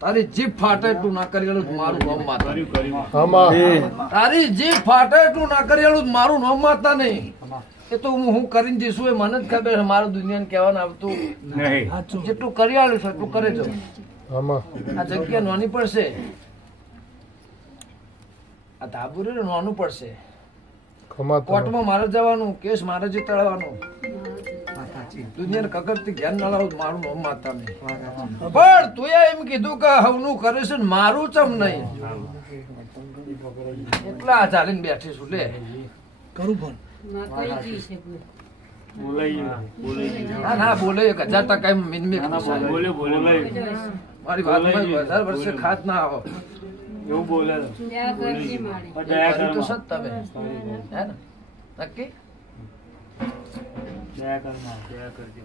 તારી જીભ ફાટે એટલું ના કરેલું મારું નામ માતા. તારી જીભ ફાટે એટલું ના કરેલું મારું નામ માતા નહીં. એ તો હું કરીને જઈશું એ મને જ ખબર છે. મારું દુનિયાને કહેવાનું આવતું જેટલું કરી આવ્યું છે એટલું કરે છે. આ જગ્યા નાની પડશે, આ ધાબુ રે નાનું પડશે. કોર્ટમાં મારે જવાનું, કેસ મારે જ તળવાનું. દુનિયાને કકરથી ધ્યાન ના લાવું મારું નામ માતા નહીં. પણ તું એમ કીધું કે હવનું કરે છે મારું ચમ નહીં. એટલા ચાલીને બેઠી છું. લે કરું પણ ના ના બોલે 1000% મારી વાત 1000 વર્ષે ખાત ના આવો એવું બોલે તો સત તમે હે ને નક્કી દયા કરજો.